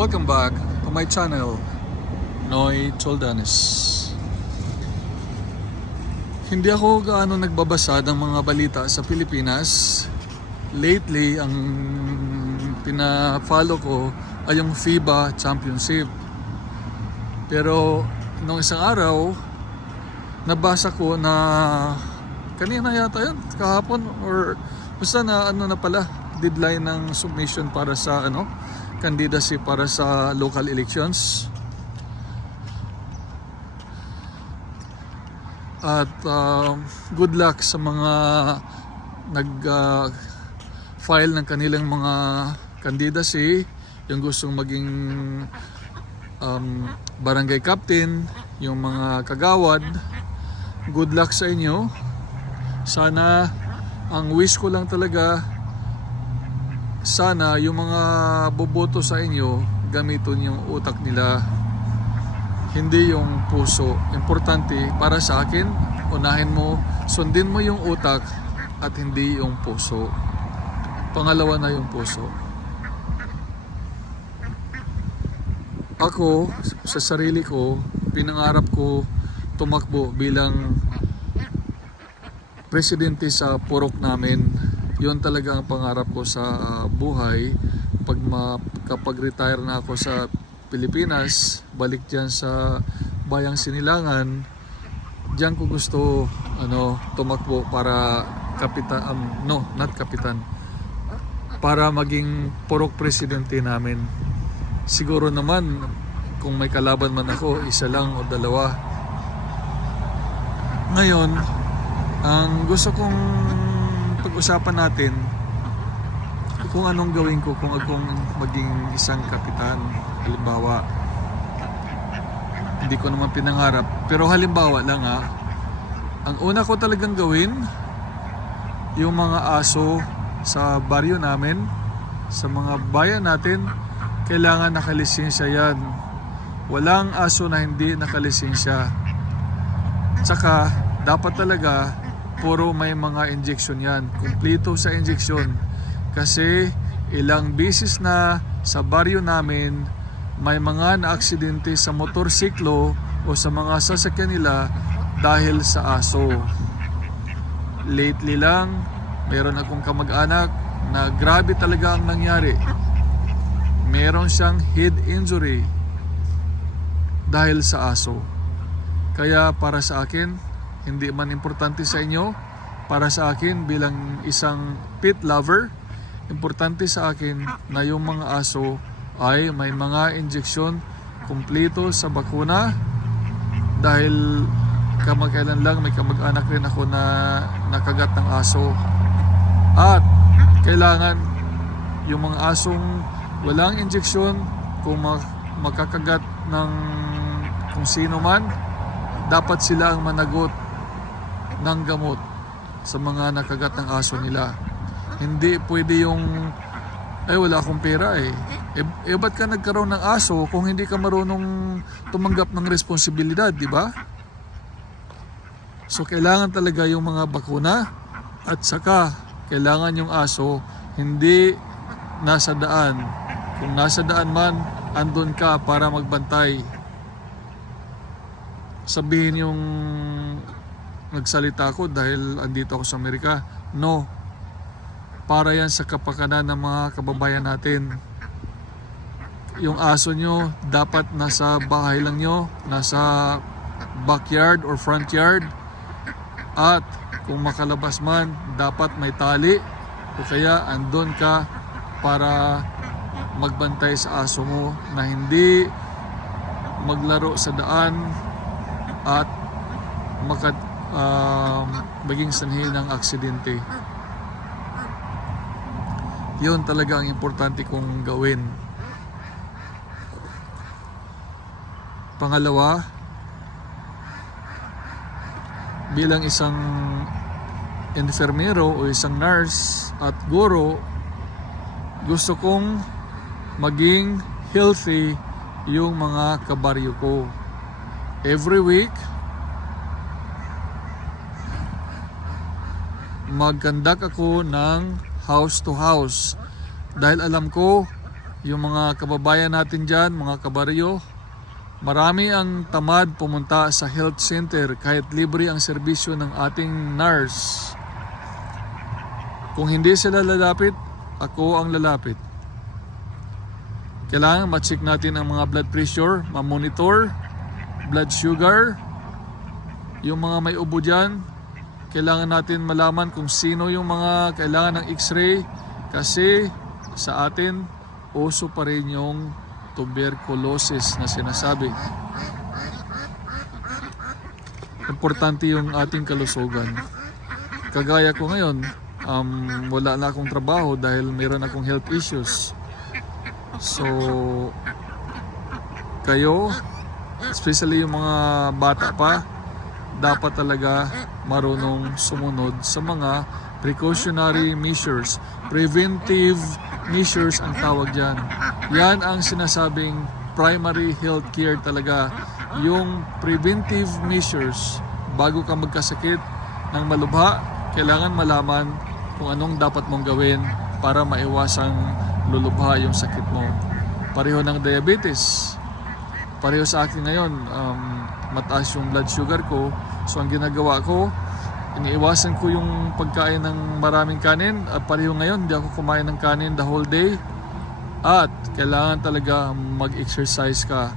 Welcome back to my channel, Noy Choldanes. Hindi ako gaano nagbabasa ng mga balita sa Pilipinas. Lately, ang pina-follow ko ay yung FIBA Championship. Pero nung isang araw, nabasa ko na kanina yata yun, kahapon or basta na ano na pala, deadline ng submission para sa ano, candidacy para sa local elections. At uh, good luck sa mga nag uh, ng kanilang mga candidacy, yung gustong maging um, barangay captain, yung mga kagawad. Good luck sa inyo. Sana ang wish ko lang talaga sana yung mga boboto sa inyo gamiton yung utak nila. Hindi yung puso. Importante para sa akin unahin mo sundin mo yung utak at hindi yung puso. Pangalawa na yung puso. Ako sa sarili ko pinangarap ko tumakbo bilang presidente sa purok namin yun talaga ang pangarap ko sa uh, buhay. Pag ma, kapag retire na ako sa Pilipinas balik diyan sa bayang Sinilangan diyan ko gusto ano tumakbo para kapitan um, no not kapitan. Para maging purok presidente namin. Siguro naman kung may kalaban man ako isa lang o dalawa. Ngayon ang gusto kong pag-usapan natin kung anong gawin ko kung akong maging isang kapitan. Halimbawa hindi ko naman pinangarap. Pero halimbawa lang ha ang una ko talagang gawin yung mga aso sa baryo namin sa mga bayan natin kailangan nakalisensya yan. Walang aso na hindi nakalisensya. Tsaka dapat talaga puro may mga injection yan. Kumplito sa injection. Kasi ilang bisis na sa baryo namin may mga naaksidente sa motorsiklo o sa mga sasakyan nila dahil sa aso. Lately lang, meron akong kamag-anak na grabe talaga ang nangyari. Meron siyang head injury dahil sa aso. Kaya para sa akin, hindi man importante sa inyo, para sa akin bilang isang pet lover, importante sa akin na yung mga aso ay may mga injection kumpleto sa bakuna. Dahil kamakailan lang may kamag-anak rin ako na nakagat ng aso. At kailangan yung mga asong walang injection kung makakagat ng kung sino man dapat sila ang managot ng gamot sa mga nakagat ng aso nila. Hindi pwede yung ay wala akong pera eh. Eh, eh ba't ka nagkaroon ng aso kung hindi ka marunong tumanggap ng responsibilidad, di ba? So kailangan talaga yung mga bakuna at saka kailangan yung aso hindi nasa daan. Kung nasa daan man, andun ka para magbantay. Sabihin yung nagsalita ako dahil andito ako sa Amerika. No. Para yan sa kapakanan ng mga kababayan natin. Yung aso nyo dapat nasa bahay lang nyo, nasa backyard or front yard. At kung makalabas man, dapat may tali o kaya andon ka para magbantay sa aso mo na hindi maglaro sa daan at makat um, maging sanhi ng aksidente. Yun talaga ang importante kong gawin. Pangalawa, bilang isang enfermero o isang nurse at guro, gusto kong maging healthy yung mga kabaryo ko. Every week, mag-conduct ako ng house to house dahil alam ko yung mga kababayan natin dyan, mga kabaryo, marami ang tamad pumunta sa health center kahit libre ang serbisyo ng ating nurse. Kung hindi sila lalapit, ako ang lalapit. Kailangan ma-check natin ang mga blood pressure, ma-monitor, blood sugar, yung mga may ubo dyan, kailangan natin malaman kung sino yung mga kailangan ng x-ray kasi sa atin uso pa rin yung tuberculosis na sinasabi. Importante yung ating kalusugan. Kagaya ko ngayon, um, wala na akong trabaho dahil mayroon akong health issues. So, kayo, especially yung mga bata pa, dapat talaga marunong sumunod sa mga precautionary measures. Preventive measures ang tawag dyan. Yan ang sinasabing primary health care talaga. Yung preventive measures bago ka magkasakit ng malubha, kailangan malaman kung anong dapat mong gawin para maiwasang lulubha yung sakit mo. Pareho ng diabetes. Pareho sa akin ngayon, um, mataas yung blood sugar ko. So ang ginagawa ko, iniiwasan ko yung pagkain ng maraming kanin. At pareho ngayon, hindi ako kumain ng kanin the whole day. At kailangan talaga mag-exercise ka.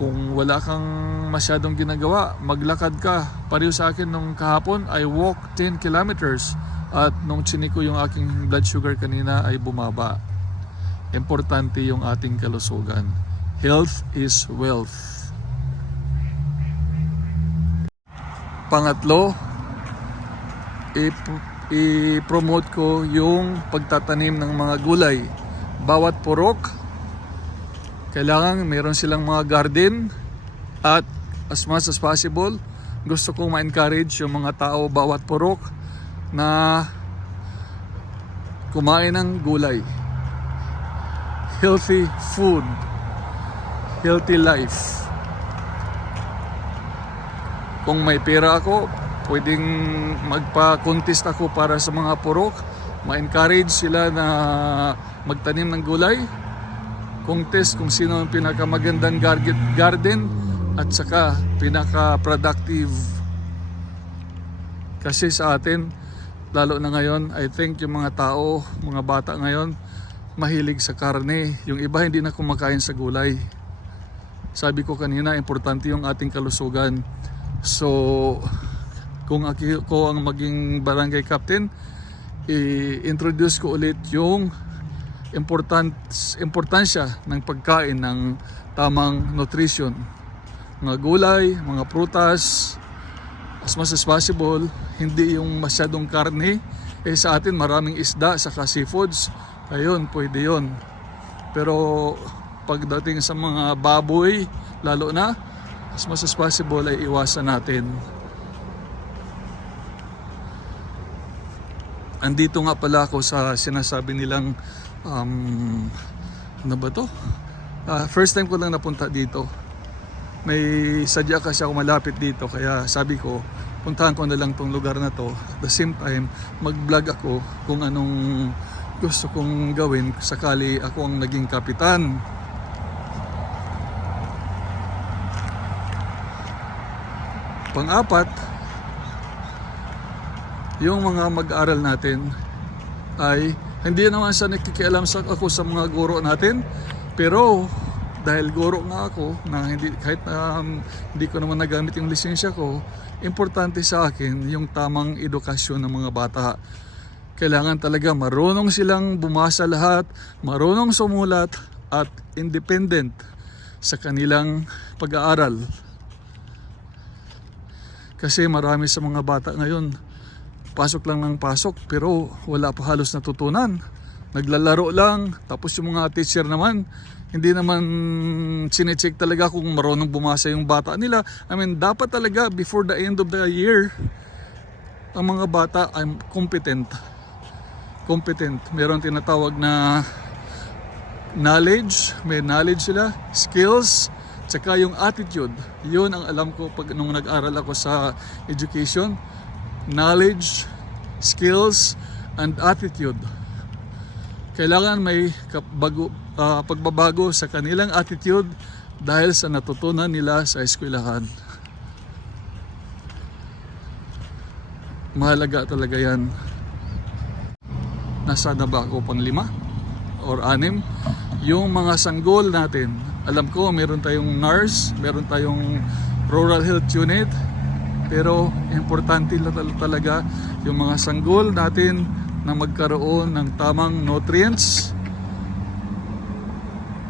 Kung wala kang masyadong ginagawa, maglakad ka. Pareho sa akin nung kahapon, I walk 10 kilometers. At nung chiniko yung aking blood sugar kanina ay bumaba. Importante yung ating kalusugan. Health is wealth. Pangatlo, i-promote ko yung pagtatanim ng mga gulay. Bawat purok, kailangan meron silang mga garden at as much as possible, gusto kong ma-encourage yung mga tao bawat purok na kumain ng gulay. Healthy food, healthy life kung may pera ako, pwedeng magpa-contest ako para sa mga purok. Ma-encourage sila na magtanim ng gulay. Contest kung sino ang pinakamagandang gar- garden at saka pinaka-productive. Kasi sa atin, lalo na ngayon, I think yung mga tao, mga bata ngayon, mahilig sa karne. Yung iba hindi na kumakain sa gulay. Sabi ko kanina, importante yung ating kalusugan. So, kung ako ko ang maging barangay captain, i-introduce ko ulit yung important importansya ng pagkain ng tamang nutrition. Mga gulay, mga prutas, as much as possible, hindi yung masyadong karne. Eh sa atin maraming isda sa seafoods. Ayun, pwede yun. Pero pagdating sa mga baboy, lalo na, as much as possible ay iwasan natin. Andito nga pala ako sa sinasabi nilang um, ano ba to? Ah, first time ko lang napunta dito. May sadya kasi ako malapit dito kaya sabi ko puntahan ko na lang tong lugar na to. At the same time, mag-vlog ako kung anong gusto kong gawin sakali ako ang naging kapitan. Pang-apat, yung mga mag-aaral natin ay hindi naman sa nakikialam sa ako sa mga guro natin. Pero dahil guro nga ako na hindi kahit um, hindi ko naman nagamit yung lisensya ko importante sa akin yung tamang edukasyon ng mga bata. Kailangan talaga marunong silang bumasa lahat marunong sumulat at independent sa kanilang pag-aaral kasi marami sa mga bata ngayon pasok lang ng pasok pero wala pa halos natutunan. Naglalaro lang tapos yung mga teacher naman hindi naman sinecheck talaga kung marunong bumasa yung bata nila. I mean, dapat talaga before the end of the year ang mga bata ay competent. Competent. Meron tinatawag na knowledge, may knowledge sila, skills, tsaka yung attitude. Yun ang alam ko pag nung nag-aral ako sa education knowledge, skills, and attitude. Kailangan may kabago, ah, pagbabago sa kanilang attitude dahil sa natutunan nila sa eskwelahan. Mahalaga talaga yan. Nasa na ba ako pang lima? Or anim? Yung mga sanggol natin, alam ko meron tayong NARS, meron tayong Rural Health Unit, pero importante talaga yung mga sanggol natin na magkaroon ng tamang nutrients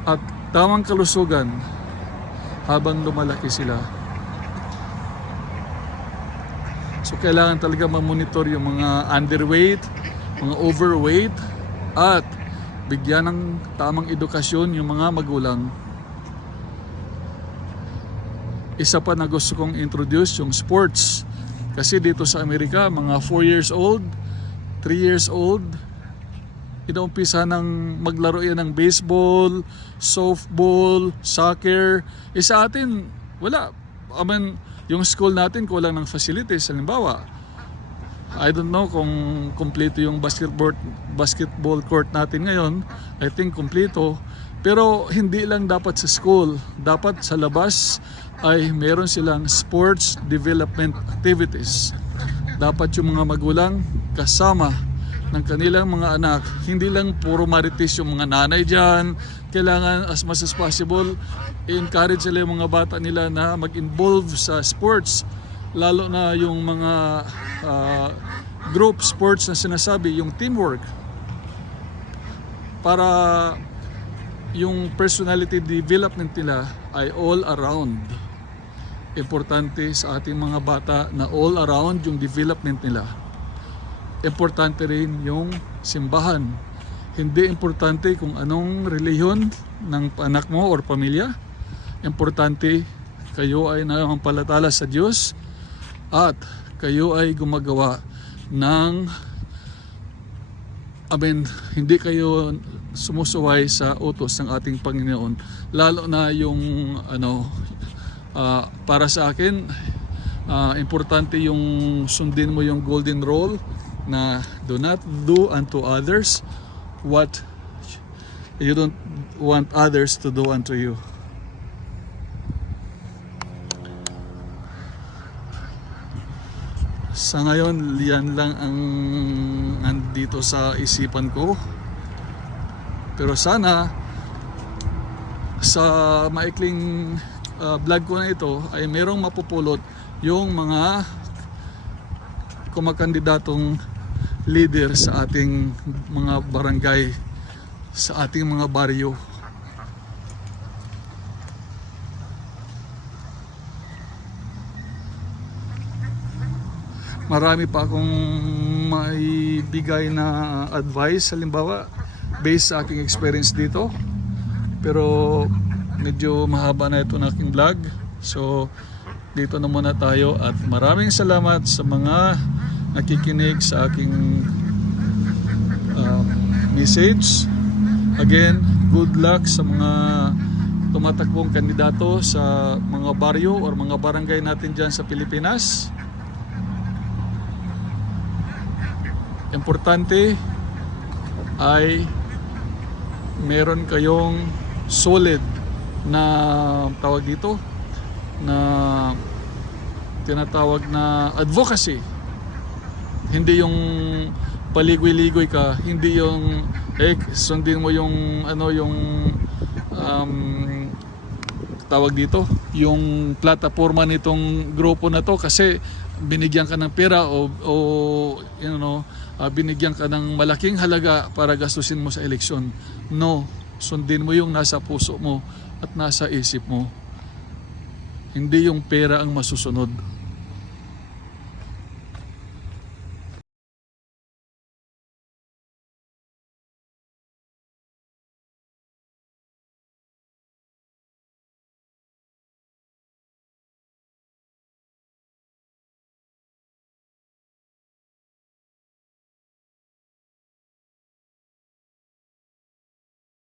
at tamang kalusugan habang lumalaki sila. So kailangan talaga ma-monitor yung mga underweight, mga overweight at bigyan ng tamang edukasyon yung mga magulang. Isa pa na gusto kong introduce yung sports. Kasi dito sa Amerika, mga 4 years old, 3 years old, inuumpisa ng maglaro yan ng baseball, softball, soccer. Eh sa atin, wala. I mean, yung school natin kulang ng facilities. Halimbawa, I don't know kung kumpleto yung basketball basketball court natin ngayon. I think kumpleto. Pero hindi lang dapat sa school. Dapat sa labas ay meron silang sports development activities. Dapat yung mga magulang kasama ng kanilang mga anak. Hindi lang puro marites yung mga nanay dyan. Kailangan as much as possible, i-encourage sila yung mga bata nila na mag-involve sa sports. Lalo na yung mga ah, group sports na sinasabi, yung teamwork. Para yung personality development nila ay all around. Importante sa ating mga bata na all around yung development nila importante rin yung simbahan. Hindi importante kung anong reliyon ng anak mo or pamilya. Importante kayo ay nangampalatala sa Diyos at kayo ay gumagawa ng I mean, hindi kayo sumusuway sa utos ng ating Panginoon. Lalo na yung ano ah, para sa akin ah, importante yung sundin mo yung golden rule na do not do unto others what you don't want others to do unto you. Sa ngayon, yan lang ang andito sa isipan ko. Pero sana sa maikling uh, vlog ko na ito ay merong mapupulot yung mga kumakandidatong leader sa ating mga barangay, sa ating mga baryo. Marami pa akong maibigay na advice, halimbawa, based sa aking experience dito. Pero medyo mahaba na ito na aking vlog. So, dito na muna tayo at maraming salamat sa mga nakikinig sa aking uh, message. Again, good luck sa mga tumatakbong kandidato sa mga baryo or mga barangay natin dyan sa Pilipinas. Importante ay meron kayong solid na tawag dito na tinatawag na advocacy hindi yung paligoy-ligoy ka, hindi yung eh sundin mo yung ano yung um, tawag dito, yung plataforma nitong grupo na to kasi binigyan ka ng pera o, o you know, ah, binigyan ka ng malaking halaga para gastusin mo sa eleksyon. No, sundin mo yung nasa puso mo at nasa isip mo. Hindi yung pera ang masusunod.